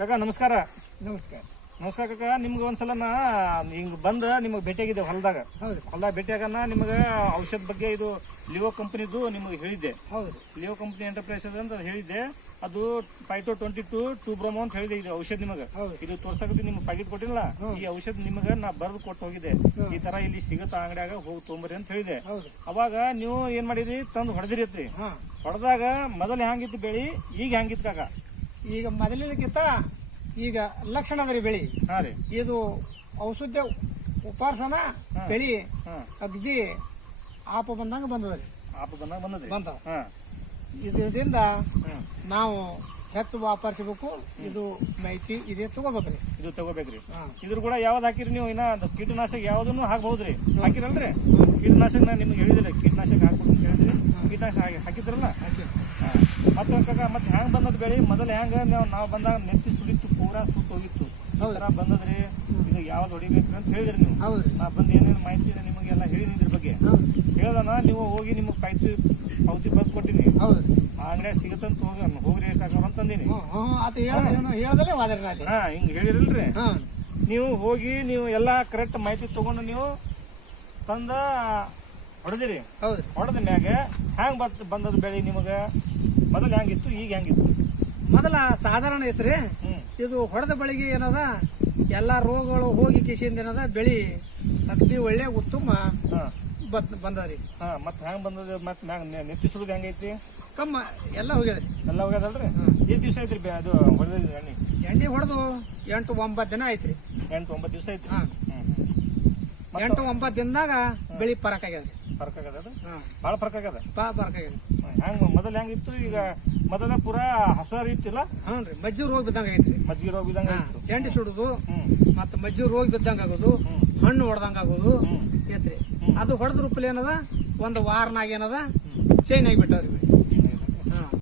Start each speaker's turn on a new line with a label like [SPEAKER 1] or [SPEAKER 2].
[SPEAKER 1] ಕಾಕ ನಮಸ್ಕಾರ.
[SPEAKER 2] ನಮಸ್ಕಾರ.
[SPEAKER 1] ನಮಸ್ಕಾರ ಕಾಕ ನಿಮ್ಗೆ ಒಂದ್ಸಲ ನಾ ಹಿಂಗ್ ಬಂದ ನಿಮಗೆ ಭೇಟಿಯಾಗಿದ್ದೆ ಹೊಲದಾಗ.
[SPEAKER 2] ಹೌದು.
[SPEAKER 1] ಹೊಲದಾಗ ಭೇಟಿಯಾಗನ ನಿಮಗೆ ಔಷಧ ಬಗ್ಗೆ ಇದು ಲಿವೋ ಕಂಪ್ನಿದು ನಿಮಗೆ ಹೇಳಿದ್ದೆ.
[SPEAKER 2] ಹೌದು.
[SPEAKER 1] ಲಿವೋ ಕಂಪನಿ ಎಂಟರ್ಪ್ರೈಸ್ ಅಂತ ಹೇಳಿದ್ದೆ. ಅದು phyto twenty two two bromo ಅಂತ ಹೇಳಿದೆ ಇದು ಔಷಧ ನಿಮಗೆ. ಇದು ತೋರ್ಸಕ್ಕೆ ನಿಮ್ಗೆ ಪ್ಯಾಕೆಟ್ ಕೊಟ್ಟಿಲ್ಲ. ಈ ಔಷಧ ನಿಮಗೆ ನಾ ಬರೆದು ಕೊಟ್ಟು ಹೋಗಿದ್ದೆ. ಈ ತರ ಇಲ್ಲಿ ಸಿಗುತ್ತಾ ಅಂಗಡಿಯಾಗ ಹೋಗಿ ತೊಗೊಂಬರಿ ಅಂತ ಹೇಳಿದೆ ಅವಾಗ ನೀವು ಏನ್ ಮಾಡಿದ್ರಿ? ತಂದು ಹೊಡೆದಿರತ್ರಿ
[SPEAKER 2] ಹಾ.
[SPEAKER 1] ಹೊಡೆದಾಗ ಮೊದಲು ಹ್ಯಾಂಗಿತ್ತು ಬೆಳಿ? ಈಗ ಹ್ಯಾಂಗಿತ್ತು ಕಾಕ?
[SPEAKER 2] ಈಗ ಮೊದಲಿನಕ್ಕಿಂತ ಈಗ ಲಕ್ಷಣ ಅದರಿ ಬೆಳಿ.
[SPEAKER 1] ಹಾ ರೀ.
[SPEAKER 2] ಇದು ಔಷಧ ಉಪಾರ್ಸನ ಬೆಳಿ ಅಗ್ದಿ ಆಪ ಬಂದಂಗ ಬಂದದ್ರಿ.
[SPEAKER 1] ಆಪ ಬಂದಾಗ ಬಂದದ್ರಿ.
[SPEAKER 2] ಬಂದ
[SPEAKER 1] ಹಾ.
[SPEAKER 2] ಇದರಿಂದ ನಾವು ಹೆಚ್ಚು ವಾಪರಿಸಬೇಕು. ಇದು ಮಾಹಿತಿ ಇದೇ ತಗೋಬೇಕ್ರಿ.
[SPEAKER 1] ಇದು ತಗೋಬೇಕ್ರಿ. ಇದ್ರ ಕೂಡ ಯಾವ್ದು ಹಾಕಿರಿ ನೀವು? ಇನ್ನ ಕೀಟನಾಶಕ ಯಾವ್ದನ್ನು ಹಾಕ್ಬಹುದ್ರಿ? ಹಾಕಿರಲ್ರಿ? ಕೀಟನಾಶಕ ನಿಮ್ಗೆ ಹೇಳಿದಿಲ್ಲ ಕೀಟನಾಶಕ ಹಾಕ್ಬೇಕು ಅಂತ ಹೇಳಿದ್ರಿ. ಕೀಟನಾಶಕ ಹಾಕಿ- ಹಾಕಿದ್ರಲ್ಲ?
[SPEAKER 2] ಹಾಕಿ
[SPEAKER 1] ಮತ್ತೆ ಹ್ಯಾಂಗ್ ಬಂದದ್ ಬೆಳಿ? ಮೊದಲು ಹೆಂಗ ನಾವು ನಾವು ಬಂದಾಗ ನೆತ್ತಿ ಸುಡಿತ್ತು ಪೂರಾ ಸುಟ್ಟು ಹೋಗಿತ್ತು. ಈ ತರ ಬಂದದ್ರಿ? ಇದು ಯಾವ್ದು ಹೊಡಿಬೇಕು ಅಂತ ಹೇಳಿದ್ರಿ ನೀವು. ನಾ ಬಂದು ಏನೇನು ಮಾಹಿತಿ ಇದೆ ನಿಮಗೆಲ್ಲ ಹೇಳಿದ್ರಿ ಇದ್ರ ಬಗ್ಗೆ. ಹೇಳ್ದನ ನೀವು ಹೋಗಿ ನಿಮಗೆ ಪಾಯ್ತಿ ಪಾವತಿ ಬಸ್ ಕೊಟ್ಟಿನಿ. ಅಂಗಡಿಯಾಗ ಸಿಗತ್ತಂತ ಹೋಗಿ ಹೋಗ್ರಿ ಅಂತಂದಿನಿ ಹಾ. ಹಿಂಗ್ ಹೇಳಿರಲ್ರಿ. ನೀವು ಹೋಗಿ ನೀವು ಎಲ್ಲಾ ಕರೆಕ್ಟ್ ಮಾಹಿತಿ ತಗೊಂಡು ನೀವು ತಂದ ಹೊಡೆದಿರಿ. ಹೊಡೆದ ಮ್ಯಾಗ ಹ್ಯಾಂಗ್ ಬತ್ ಬಂದದ ಬೆಳಿ ನಿಮಗ? ಮೊದಲು ಹೆಂಗಿತ್ತು ಈಗ ಹೆಂಗಿತ್ತು?
[SPEAKER 2] ಮೊದಲ ಸಾಧಾರಣ ಐತ್ರಿ. ಇದು ಹೊಡೆದ ಬಳಿಗೆ ಏನದ ಎಲ್ಲಾ ರೋಗಗಳು ಹೋಗಿ ಕಿಶಿಯಿಂದ ಏನದ ಬೆಳಿ ಅಗ್ದಿ ಒಳ್ಳೆ ಉತ್ತಮ ಬತ್ ಬಂದದ್ರಿ.
[SPEAKER 1] ಹಾ ಮತ್ ಹೆಂಗ್ ಬಂದದ ಮತ್ ಮ್ಯಾಗ ನೆ- ನೆತ್ತಿ ಸುಡುದು ಹೆಂಗೈತಿ
[SPEAKER 2] ಕಮ್ಮ ಎಲ್ಲ ಹೋಗ್ಯದ್ರಿ.
[SPEAKER 1] ಎಲ್ಲ ಹೋಗ್ಯದಲ್ರಿ? ಎಷ್ಟು ದಿವಸ ಐತ್ರಿ ಬೆ- ಅದು ಹೊಡೆದ ಎಣ್ಣೆ?
[SPEAKER 2] ಎಣ್ಣೆ ಹೊಡೆದು ಎಂಟು ಒಂಬತ್ತು ದಿನ ಐತ್ರಿ.
[SPEAKER 1] ಎಂಟು ಒಂಬತ್ತು ದಿವಸ ಐತ್ರಿ?
[SPEAKER 2] ಹಾ. ಎಂಟು ಒಂಬತ್ತು ದಿನದಾಗ ಬೆಳಿ ಪರಕ್ ಆಗ್ಯದ್ರಿ.
[SPEAKER 1] ಫರಕ್ ಆಗದ ಭಾಳ ಫರಕ್ ಆಗದ
[SPEAKER 2] ಭಾಳ ಪರಕ್ ಆಗ್ಯದ
[SPEAKER 1] ಹೆಂಗ್ ಮೊದಲು ಹೆಂಗಿತ್ತು? ಈಗ ಮೊದಲ ಪುರ ಹಸ ಇತ್ತಿಲ್ಲ
[SPEAKER 2] ಹ್ಞೂ ರೀ ಮಜ್ಜಿ ರೋಗ ಬಿದ್ದಂಗ ಐತ್ರಿ
[SPEAKER 1] ಮಜ್ಜಿಗೆ ರೋಗ ಇದ್ದಂಗ
[SPEAKER 2] ಚಂಡಿ
[SPEAKER 1] ಇತ್ತು
[SPEAKER 2] ಚೆಂಡಿ ಸುಡುದು
[SPEAKER 1] ಹ್ಮ್.
[SPEAKER 2] ಮತ್ತ ಮಜ್ಜಿ ರೋಗ ಬಿದ್ದಂಗ ಆಗೋದು ಹಣ್ಣು ಹೊಡೆದಂಗ ಆಗೋದು
[SPEAKER 1] ಹ್ಮ್.
[SPEAKER 2] ಐತ್ರಿ. ಅದು ಹೊಡೆದ ರೂಪಲ್ಲಿ ಏನದ? ಒಂದು ವಾರನಾಗ ಏನದ? ಚೈನ್ ಆಗಿಬಿಟ್ಟವ್ರಿ